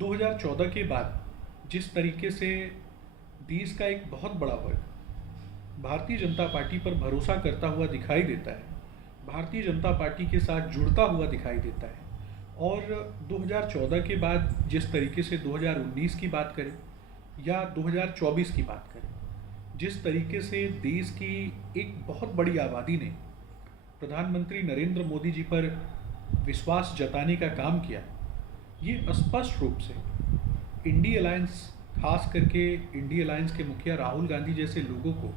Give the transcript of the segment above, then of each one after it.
2014 के बाद जिस तरीके से देश का एक बहुत बड़ा वर्ग भारतीय जनता पार्टी पर भरोसा करता हुआ दिखाई देता है, भारतीय जनता पार्टी के साथ जुड़ता हुआ दिखाई देता है, और 2014 के बाद जिस तरीके से 2019 की बात करें या 2024 की बात करें, जिस तरीके से देश की एक बहुत बड़ी आबादी ने प्रधानमंत्री नरेंद्र मोदी जी पर विश्वास जताने का काम किया, ये स्पष्ट रूप से इंडी अलायंस, खास करके इंडी अलायंस के मुखिया राहुल गांधी जैसे लोगों को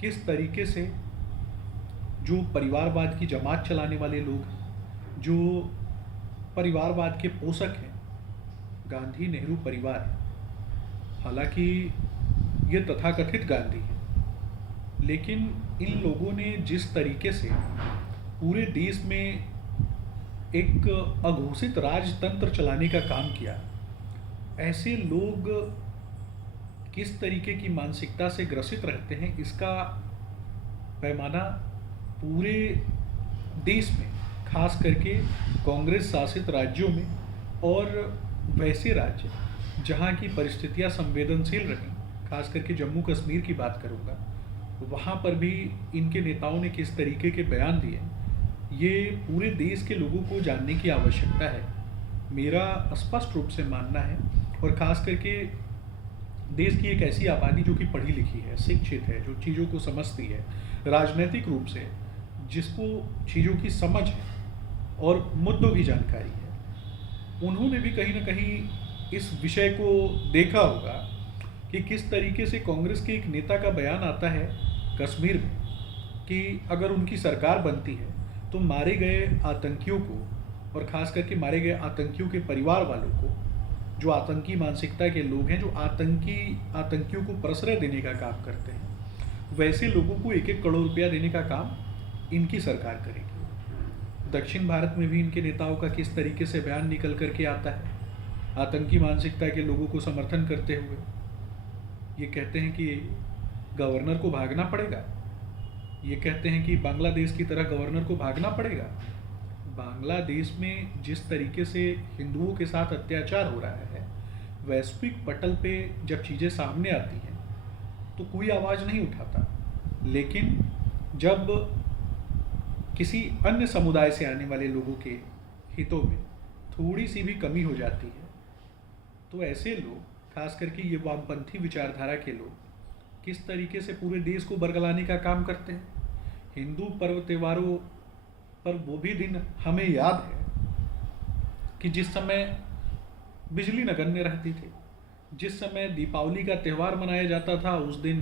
किस तरीके से जो परिवारवाद की जमात चलाने वाले लोग, जो परिवारवाद के पोषक हैं, गांधी नेहरू परिवार, हालांकि ये तथाकथित गांधी हैं, लेकिन इन लोगों ने जिस तरीके से पूरे देश में एक अघोषित राजतंत्र चलाने का काम किया, ऐसे लोग किस तरीके की मानसिकता से ग्रसित रहते हैं, इसका पैमाना पूरे देश में, खास करके कांग्रेस शासित राज्यों में और वैसे राज्य जहां की परिस्थितियां संवेदनशील रहीं, खास करके जम्मू कश्मीर की बात करूंगा, वहां पर भी इनके नेताओं ने किस तरीके के बयान दिए, ये पूरे देश के लोगों को जानने की आवश्यकता है। मेरा स्पष्ट रूप से मानना है, और ख़ास करके देश की एक ऐसी आबादी जो कि पढ़ी लिखी है, शिक्षित है, जो चीज़ों को समझती है राजनीतिक रूप से, जिसको चीज़ों की समझ है और मुद्दों की जानकारी है, उन्होंने भी कहीं ना कहीं इस विषय को देखा होगा कि किस तरीके से कांग्रेस के एक नेता का बयान आता है कश्मीर में कि अगर उनकी सरकार बनती है तो मारे गए आतंकियों को, और ख़ास करके मारे गए आतंकियों के परिवार वालों को, जो आतंकी मानसिकता के लोग हैं, जो आतंकियों को प्रश्रय देने का काम करते हैं, वैसे लोगों को 1-1 करोड़ रुपया देने का काम इनकी सरकार करेगी। दक्षिण भारत में भी इनके नेताओं का किस तरीके से बयान निकल करके आता है, आतंकी मानसिकता के लोगों को समर्थन करते हुए ये कहते हैं कि गवर्नर को भागना पड़ेगा, ये कहते हैं कि बांग्लादेश की तरह गवर्नर को भागना पड़ेगा। बांग्लादेश में जिस तरीके से हिंदुओं के साथ अत्याचार हो रहा है, वैश्विक पटल पे जब चीज़ें सामने आती हैं तो कोई आवाज़ नहीं उठाता, लेकिन जब किसी अन्य समुदाय से आने वाले लोगों के हितों में थोड़ी सी भी कमी हो जाती है तो ऐसे लोग, खास करके ये वामपंथी विचारधारा के लोग, किस तरीके से पूरे देश को बरगलाने का काम करते हैं। हिंदू पर्व त्योहारों पर वो भी दिन हमें याद है कि जिस समय बिजली नगण्य रहती थी, जिस समय दीपावली का त्यौहार मनाया जाता था, उस दिन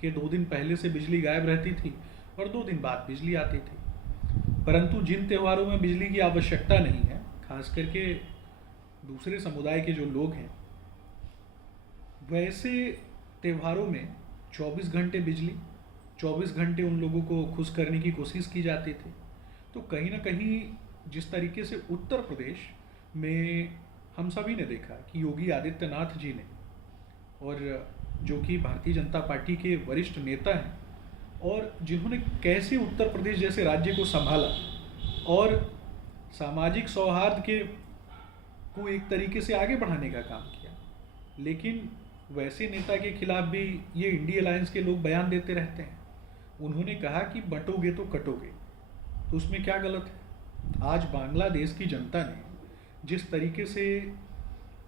के 2 दिन पहले से बिजली गायब रहती थी और 2 दिन बाद बिजली आती थी। परंतु जिन त्योहारों में बिजली की आवश्यकता नहीं है, खास करके दूसरे समुदाय के जो लोग हैं, वैसे त्योहारों में 24 घंटे बिजली, 24 घंटे उन लोगों को खुश करने की कोशिश की जाती थी। तो कहीं ना कहीं जिस तरीके से उत्तर प्रदेश में हम सभी ने देखा कि योगी आदित्यनाथ जी ने, और जो कि भारतीय जनता पार्टी के वरिष्ठ नेता हैं, और जिन्होंने कैसे उत्तर प्रदेश जैसे राज्य को संभाला और सामाजिक सौहार्द के को एक तरीके से आगे बढ़ाने का काम किया, लेकिन वैसे नेता के खिलाफ भी ये इंडी अलायंस के लोग बयान देते रहते हैं। उन्होंने कहा कि बंटोगे तो कटोगे, तो उसमें क्या गलत है। आज बांग्लादेश की जनता ने जिस तरीके से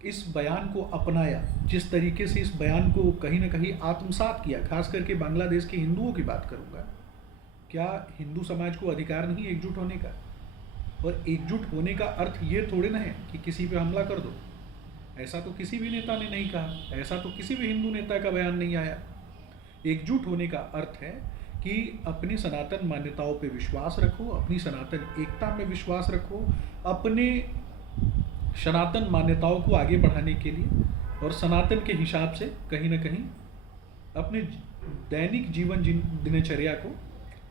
इस बयान को अपनाया, जिस तरीके से इस बयान को कहीं ना कहीं आत्मसात किया, खास करके बांग्लादेश के हिंदुओं की बात करूंगा, क्या हिंदू समाज को अधिकार नहीं एकजुट होने का? और एकजुट होने का अर्थ ये थोड़े ना है कि किसी पे हमला कर दो। ऐसा तो किसी भी नेता ने नहीं कहा, ऐसा तो किसी भी हिंदू नेता का बयान नहीं आया। एकजुट होने का अर्थ है कि अपनी सनातन मान्यताओं पे विश्वास रखो, अपनी सनातन एकता में विश्वास रखो, अपने सनातन मान्यताओं को आगे बढ़ाने के लिए और सनातन के हिसाब से कहीं ना कहीं अपने दैनिक जीवन दिनचर्या को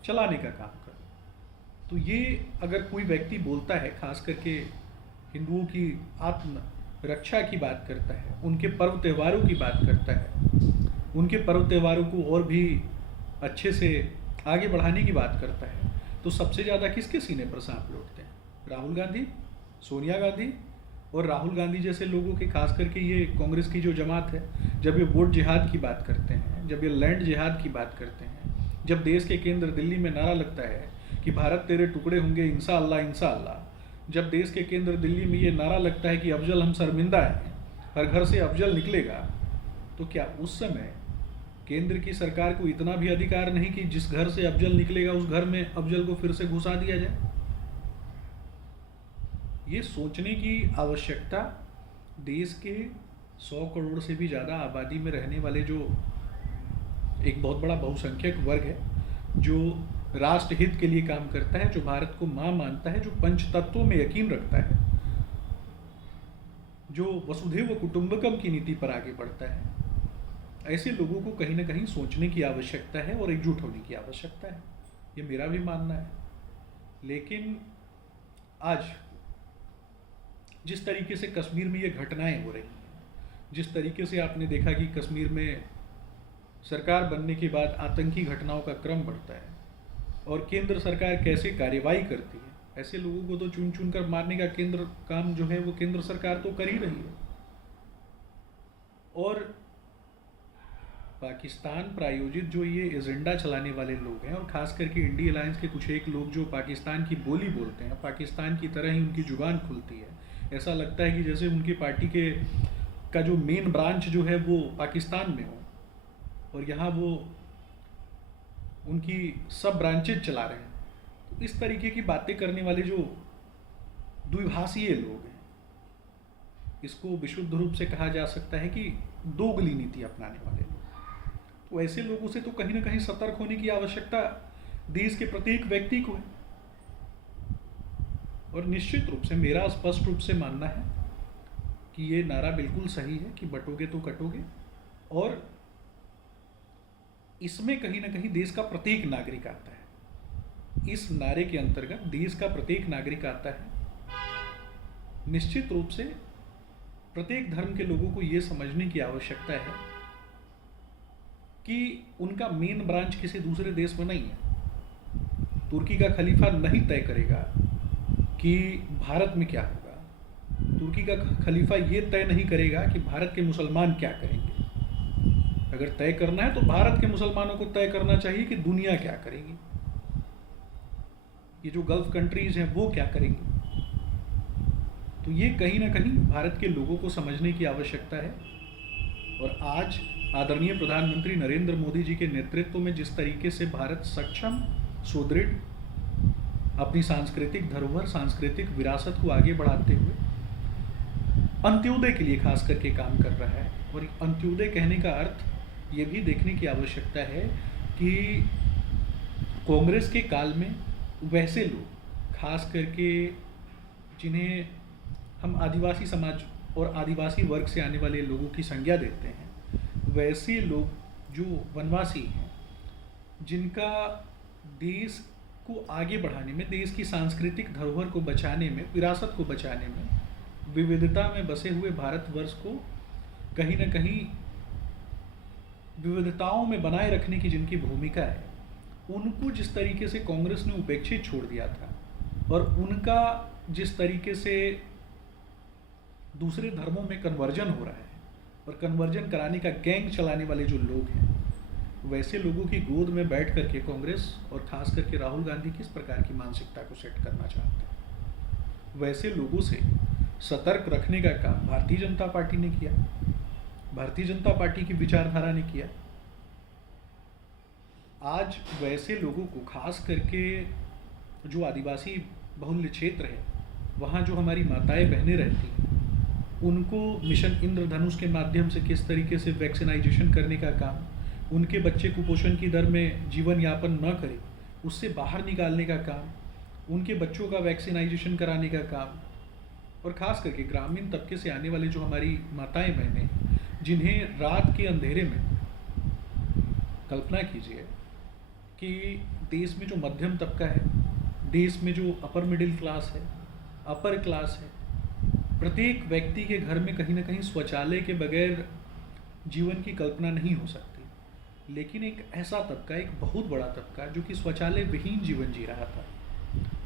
चलाने का काम करो। तो ये अगर कोई व्यक्ति बोलता है, खास करके हिंदुओं की आत्म रक्षा की बात करता है, उनके पर्व त्योहारों की बात करता है, उनके पर्व त्योहारों को और भी अच्छे से आगे बढ़ाने की बात करता है, तो सबसे ज़्यादा किसके सीने पर सांप लौटते हैं? राहुल गांधी, सोनिया गांधी और राहुल गांधी जैसे लोगों के, खास करके ये कांग्रेस की जो जमात है, जब ये वोट जिहाद की बात करते हैं, जब ये लैंड जिहाद की बात करते हैं, जब देश के केंद्र दिल्ली में नारा लगता है कि भारत तेरे टुकड़े होंगे इंशाअल्लाह इंशाअल्लाह, जब देश के केंद्र दिल्ली में ये नारा लगता है कि अफजल हम शर्मिंदा हैं, हर घर से अफजल निकलेगा, तो क्या उस समय केंद्र की सरकार को इतना भी अधिकार नहीं कि जिस घर से अफजल निकलेगा उस घर में अफजल को फिर से घुसा दिया जाए? ये सोचने की आवश्यकता देश के 100 करोड़ से भी ज़्यादा आबादी में रहने वाले जो एक बहुत बड़ा बहुसंख्यक वर्ग है, जो राष्ट्र हित के लिए काम करता है, जो भारत को माँ मानता है, जो पंच तत्वों में यकीन रखता है, जो वसुधैव कुटुंबकम की नीति पर आगे बढ़ता है, ऐसे लोगों को कहीं ना कहीं सोचने की आवश्यकता है और एकजुट होने की आवश्यकता है। ये मेरा भी मानना है। लेकिन आज जिस तरीके से कश्मीर में ये घटनाएं हो रही हैं, जिस तरीके से आपने देखा कि कश्मीर में सरकार बनने के बाद आतंकी घटनाओं का क्रम बढ़ता है और केंद्र सरकार कैसे कार्रवाई करती है, ऐसे लोगों को तो चुन चुन कर मारने का केंद्र काम जो है वो केंद्र सरकार तो कर ही रही है। और पाकिस्तान प्रायोजित जो ये एजेंडा चलाने वाले लोग हैं, और ख़ास करके इंडी अलायंस के कुछ एक लोग जो पाकिस्तान की बोली बोलते हैं, पाकिस्तान की तरह ही उनकी जुबान खुलती है, ऐसा लगता है कि जैसे उनकी पार्टी के का जो मेन ब्रांच जो है वो पाकिस्तान में हो और यहाँ वो उनकी सब ब्रांचेज चला रहे हैं। तो इस तरीके की बातें करने वाले जो द्विभाषीय लोग हैं, इसको विशुद्ध रूप से कहा जा सकता है कि दोगली नीति अपनाने वाले लोग। तो ऐसे लोगों से तो कहीं ना कहीं सतर्क होने की आवश्यकता देश के प्रत्येक व्यक्ति को है। और निश्चित रूप से मेरा स्पष्ट रूप से मानना है कि ये नारा बिल्कुल सही है कि बटोगे तो कटोगे, और इसमें कहीं ना कहीं देश का प्रत्येक नागरिक आता है। इस नारे के अंतर्गत देश का प्रत्येक नागरिक आता है। निश्चित रूप से प्रत्येक धर्म के लोगों को ये समझने की आवश्यकता है कि उनका मेन ब्रांच किसी दूसरे देश में नहीं है। तुर्की का खलीफा नहीं तय करेगा कि भारत में क्या होगा। तुर्की का खलीफा ये तय नहीं करेगा कि भारत के मुसलमान क्या करेंगे। अगर तय करना है तो भारत के मुसलमानों को तय करना चाहिए कि दुनिया क्या करेगी, ये जो गल्फ कंट्रीज हैं वो क्या करेंगी। तो ये कहीं ना कहीं भारत के लोगों को समझने की आवश्यकता है। और आज आदरणीय प्रधानमंत्री नरेंद्र मोदी जी के नेतृत्व में जिस तरीके से भारत सक्षम, सुदृढ़, अपनी सांस्कृतिक धरोहर, सांस्कृतिक विरासत को आगे बढ़ाते हुए अंत्योदय के लिए खास करके काम कर रहा है। और अंत्योदय कहने का अर्थ ये भी देखने की आवश्यकता है कि कांग्रेस के काल में वैसे लोग, खास करके जिन्हें हम आदिवासी समाज और आदिवासी वर्ग से आने वाले लोगों की संज्ञा देते हैं, वैसे लोग जो वनवासी हैं, जिनका देश को आगे बढ़ाने में, देश की सांस्कृतिक धरोहर को बचाने में, विरासत को बचाने में, विविधता में बसे हुए भारतवर्ष को कहीं ना कहीं विविधताओं में बनाए रखने की जिनकी भूमिका है, उनको जिस तरीके से कांग्रेस ने उपेक्षित छोड़ दिया था और उनका जिस तरीके से दूसरे धर्मों में कन्वर्जन हो रहा है और कन्वर्जन कराने का गैंग चलाने वाले जो लोग हैं, वैसे लोगों की गोद में बैठ करके कांग्रेस और खास करके राहुल गांधी किस प्रकार की मानसिकता को सेट करना चाहते हैं, वैसे लोगों से सतर्क रखने का काम भारतीय जनता पार्टी ने किया, भारतीय जनता पार्टी की विचारधारा ने किया। आज वैसे लोगों को, खास करके जो आदिवासी बहुल्य क्षेत्र है, वहाँ जो हमारी माताएं बहनें रहती हैं, उनको मिशन इंद्रधनुष के माध्यम से किस तरीके से वैक्सीनाइजेशन करने का काम, उनके बच्चे कुपोषण की दर में जीवन यापन न करें उससे बाहर निकालने का काम, उनके बच्चों का वैक्सीनाइजेशन कराने का काम, और ख़ास करके ग्रामीण तबके से आने वाले जो हमारी माताएं बहनें, जिन्हें रात के अंधेरे में, कल्पना कीजिए कि देश में जो मध्यम तबका है, देश में जो अपर मिडिल क्लास है, अपर क्लास है, प्रत्येक व्यक्ति के घर में कहीं ना कहीं शौचालय के बगैर जीवन की कल्पना नहीं हो सकती। लेकिन एक ऐसा तबका, एक बहुत बड़ा तबका जो कि शौचालय विहीन जीवन जी रहा था,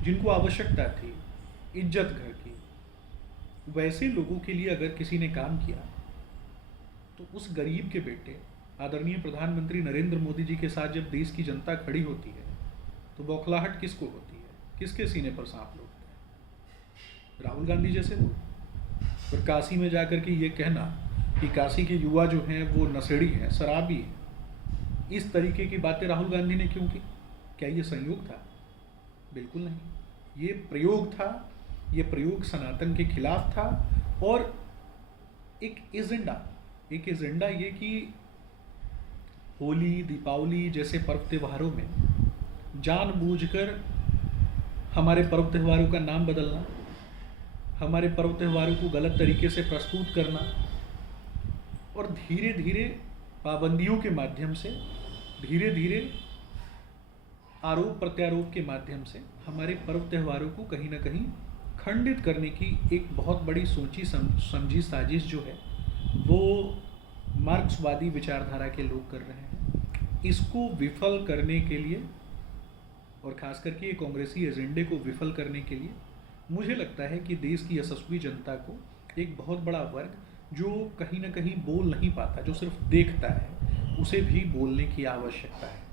जिनको आवश्यकता थी इज्जत घर की, वैसे लोगों के लिए अगर किसी ने काम किया तो उस गरीब के बेटे आदरणीय प्रधानमंत्री नरेंद्र मोदी जी के साथ जब देश की जनता खड़ी होती है तो बौखलाहट किसको होती है, किसके सीने पर सांप लोटता है? राहुल गांधी जैसे लोग। और काशी में जाकर के ये कहना कि काशी के युवा जो हैं वो नशेड़ी हैं, शराबी हैं, इस तरीके की बातें राहुल गांधी ने क्यों की? क्या ये संयोग था? बिल्कुल नहीं। ये प्रयोग था, ये प्रयोग सनातन के खिलाफ था और एक एजेंडा ये कि होली, दीपावली जैसे पर्व त्योहारों में जानबूझकर हमारे पर्व त्योहारों का नाम बदलना, हमारे पर्व त्योहारों को गलत तरीके से प्रस्तुत करना और धीरे धीरे पाबंदियों के माध्यम से, धीरे धीरे आरोप प्रत्यारोप के माध्यम से हमारे पर्व त्योहारों को कहीं ना कहीं खंडित करने की एक बहुत बड़ी सोची समझी साजिश जो है वो मार्क्सवादी विचारधारा के लोग कर रहे हैं। इसको विफल करने के लिए और ख़ास करके ये कांग्रेसी एजेंडे को विफल करने के लिए मुझे लगता है कि देश की यशस्वी जनता को एक बहुत बड़ा वर्ग जो कहीं ना कहीं बोल नहीं पाता, जो सिर्फ देखता है, उसे भी बोलने की आवश्यकता है।